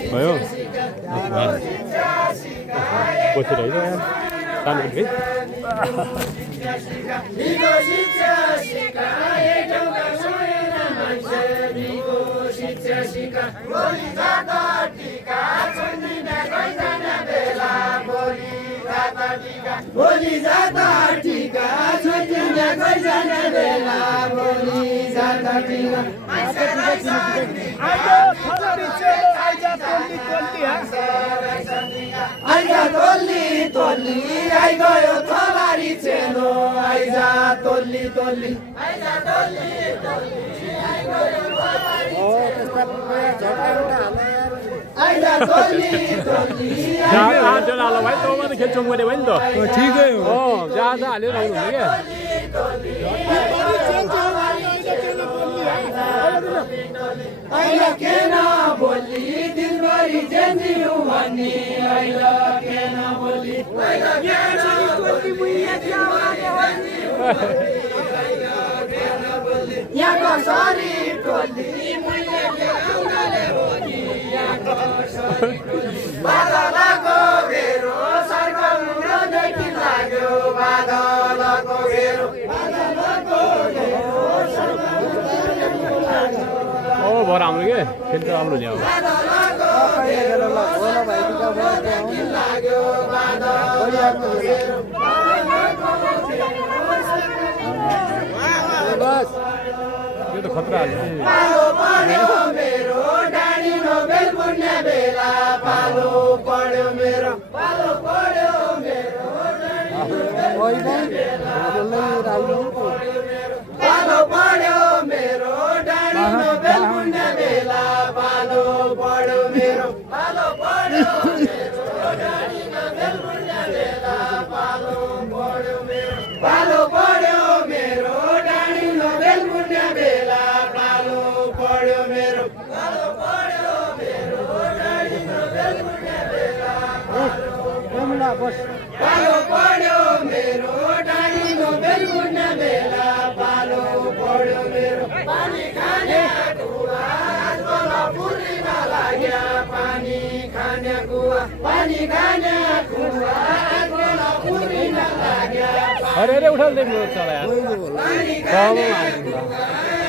भयो बसेर है सानो है बोली जाता टीका छोटिया कोई जाने बेला बोली जाता टीका आइजा थोड़ी चलो आइजा तोली तोली आई गयो थोड़ी चलो आइजा तोली तोली आई गयो चला लो भाई तो मैंने खेल चुंग में दे तो ठीक है ओ ज्यादा ले रहा हूं क्या आइला के ना बोली दिन भरी जेंजी हुआनी आइला के ना बोली आइला के ना बोली मुइया जावानी या को सॉरी टोली मुइया के आउनाले बोली या को सॉरी बादलको घेरो सरगम्रो देखि लाग्यो बादलको घेरो ओ बहुत राम्रो के खेल त राम्रो नि अब बस यो त खतरा पालो मेरो डाडी नोबेल पुण्य बेला पालो पढ्यो मेरो पालो पढ्यो मेरो पालो पढ्यो मेरो डाडी नोबेल पुण्य बेला पालो पढ्यो मेरो पालो पढ्यो मेरो डाडी नोबेल पुण्य बेला पालो पढ्यो मेरो पालो पढ्यो मेरो डाडी नोबेल पुण्य बेला पालो पढ्यो मेरो पालो पढ्यो मेरो डाडी नोबेल पुण्य बेला पालो पढ्यो मेरो डाडी नोबेल पुण्य बेला पालो पढ्यो मेरो पानी खाने कुवा आजकल पुरी नलाग्या पानी खाने कुवा पानी खाने कुवा आजकल पुरी नलाग्या अरे अरे उठा दे मेरो चला यार पानी खाने कुवा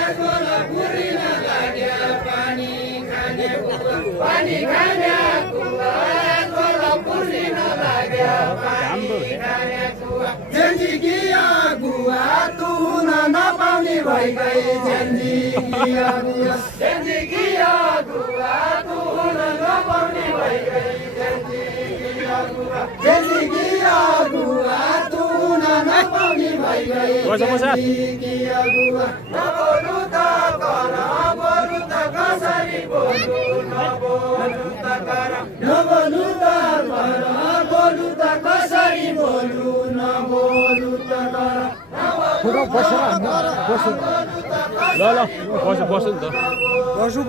आजकल पुरी नलाग्या पानी खाने कुवा पानी खाने कुवा आजकल पुरी नलाग्या पानी खाने कुवा जिन्दगीया गुवा तू हुन नपाउने भइगई जिन्दगीया गुवा जिन्दगीया गुवा तू हुन नपाउने भइगई जिन्दगीया गुवा जिन्दगीया गुवा तू हुन नपाउने भइगई जिन्दगीया गुवा नबोलु त कर बोलु त कसरी बोलु नबोलु त कर नबोलु त कर बोलु त कसरी बोलु नबोलु त कर थोड़ा बसो ल ल बस नि त बसु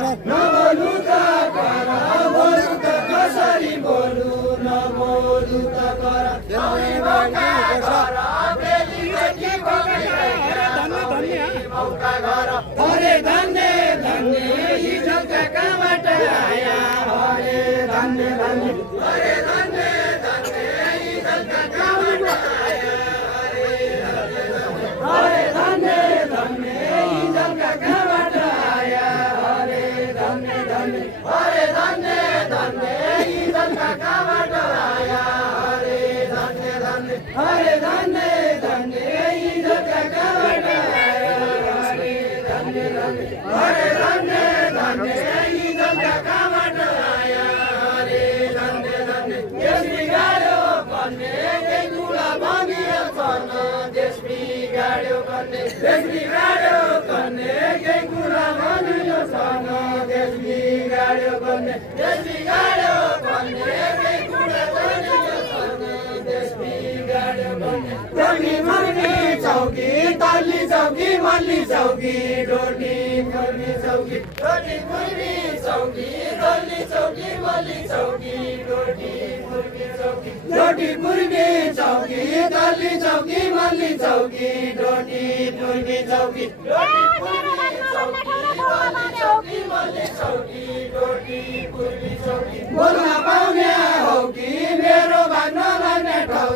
सर नबोलु त कर बोलु त कसरी बोलु नबोलु त कर अरे धन्य धन्य हिजोका कहाँबाट आया अरे धन्य धन्य अरे धन्य धन्य हिजोका कहाँबाट आया अरे धन्य धन्य हिजोका कहाँबाट आया अरे धन्य धन्य अरे धन्य धन्य हिजोका कहाँबाट आया अरे धन्य धन्य अरे धन्य धन्य हिजोका कहाँबाट आया अरे धन्य धन्य हिजोका कहाँबाट आया अरे धन्य धन्य देश बिगाड्यो भन्ने केही कुरा भनियो छन् देश बिगाड्यो भन्ने देश बिगाड्यो भन्ने केही कुरा भनियो छन् देश बिगाड्यो भन्ने देश बिगाड्यो भन्ने केही कुरा भनियो छन् देश बिगाड्यो भन्ने चौकी चौकी तल्ली चौकी मल्ली चौकी डोटी मुर्मी चौकी डोटी मुर्मी चौकी डल्ली चौकी मल्ली चौकी डोटी मुर्मी चौकी डोटी मुर्मी चौकी डल्ली चौकी मल्ली चौकी डोटी मुर्मी चौकी डोटी मुर्मी चौकी डल्ली चौकी मल्ली चौकी डोटी मुर्मी चौकी बोल्न पाउने हौ कि मेरो भाग्न लाग्ने ठाउँ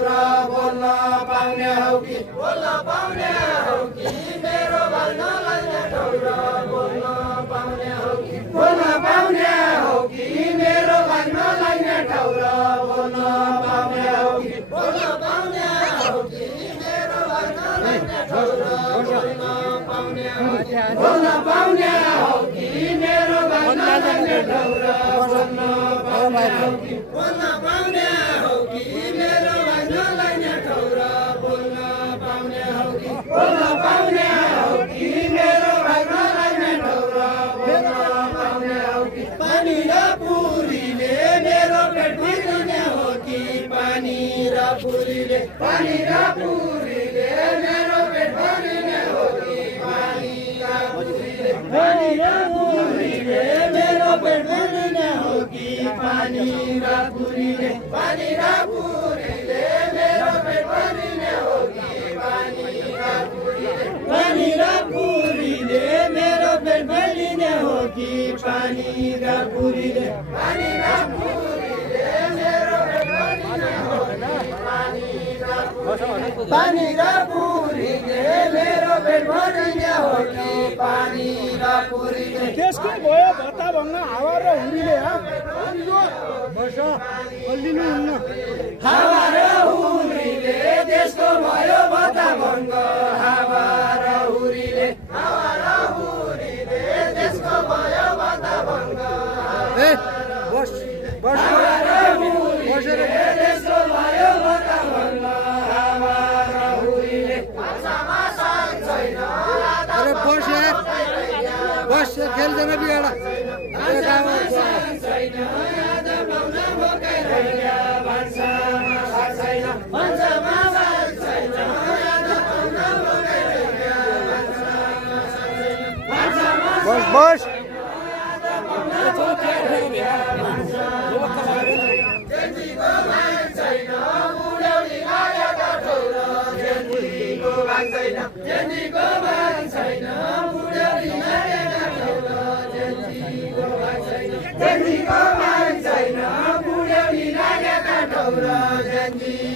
बोल्न पाउने हौ कि बोल्न पाउने हौ कि मेरो भाग्न लाग्ने ठाउँ बोल्न पाउने हौ कि बोल्न पाउने हौ कि मेरो भाग्न लाग्ने ठाउँ बोल्न पाउने हौ कि बोल्न पाउने हौ कि मेरो भाग्न लाग्ने ठाउँ बोल्न पाउने हौ कि बोल्न पाउने हौ कि मेरो भाग्न लाग्ने ठाउँ बोल्न पाउने हौ कि बोल्न पाउने हौ कि मेरो भाग्न लाग्ने ठाउँ बोल्न पाउने हौ कि बोल्न पाउने हौ कि मेरो भाग्न लाग्ने ठाउँ बोल्न पाउने हौ कि पानी र पुरीले मेरो पेट भरिने हो कि पानी र पुरीले मेरो पेट भरिने हो कि पानी र पुरीले मेरो पेट भरिने हो कि पानी र पुरीले मेरो पेट भरिने हो कि पानी र पुरीले मेरो पेट भरिने हो कि पानी र पुरीले मेरो पेट भरिने हो कि पानी र पुरीले मेरो पेट भरिने हो कि पानी र पुरीले त्यसको भयो भत्ता भङ्ग हावा र हुरीले वर्षा अल्लिनु हुन्न हावा र हुरीले त्यसको भयो भत्ता भङ्ग हावा र हुरीले त्यसको भयो भत्ता भङ्ग ए बस बस बसेर त्यसको भयो भत्ता भङ्ग हावा र हुरीले अरे बस खेल्दैन बिगाडा बस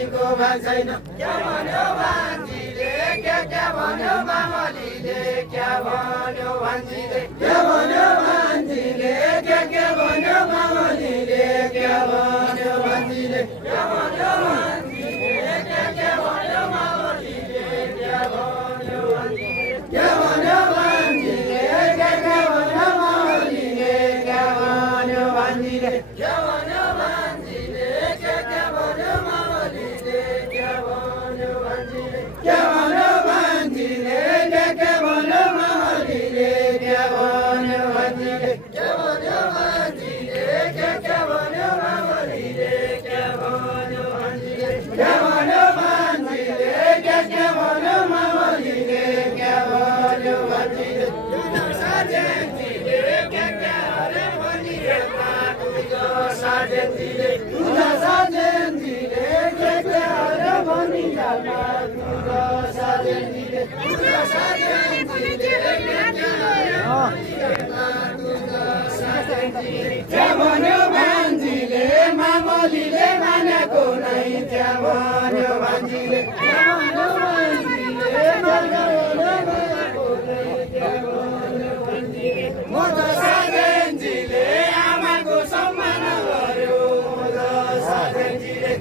क्या भन्यो भान्जीले क्या भन्यो मामलीले क्या भन्यो भान्जीले क्या भन्यो भान्जीले क्या भन्यो मामलीले क्या भन्यो भान्जीले क्या भन्यो भान्जीले क्या भन्यो मामलीले क्या भन्यो भान्जीले क्या भन्यो भान्जीले क्या भन्यो मामलीले क्या भन्यो भान्जीले क्या भन्यो भान्जीले क्या भन्यो मामलीले क्या भन्यो भान्जीले क्या भन्यो भान्जीले क्या भन्यो मामलीले क्या भन्यो भान्जीले क्या भन्यो भान्जीले क्या भन्यो मामलीले क्या भन्यो भान्जीले क्या भन्यो भान्जीले क्या भन्यो मामलीले क्या भन्यो भान्जीले साजेन्जीले क्या अरे भनिरे तुझो साजेन्जीले तुझो साजेन्जीले क्या अरे भनिरे तुझो साजेन्जीले तुझो साजेन्जीले क्या भन्यो भान्जीले मामलीले मानेको नै क्या भन्यो भान्जीले क्या भन्यो भान्जीले मानेको नै क्या भन्यो भान्जीले म त साजेन्जीले आमाको सम्मान गर्यो म त साजेन्जीले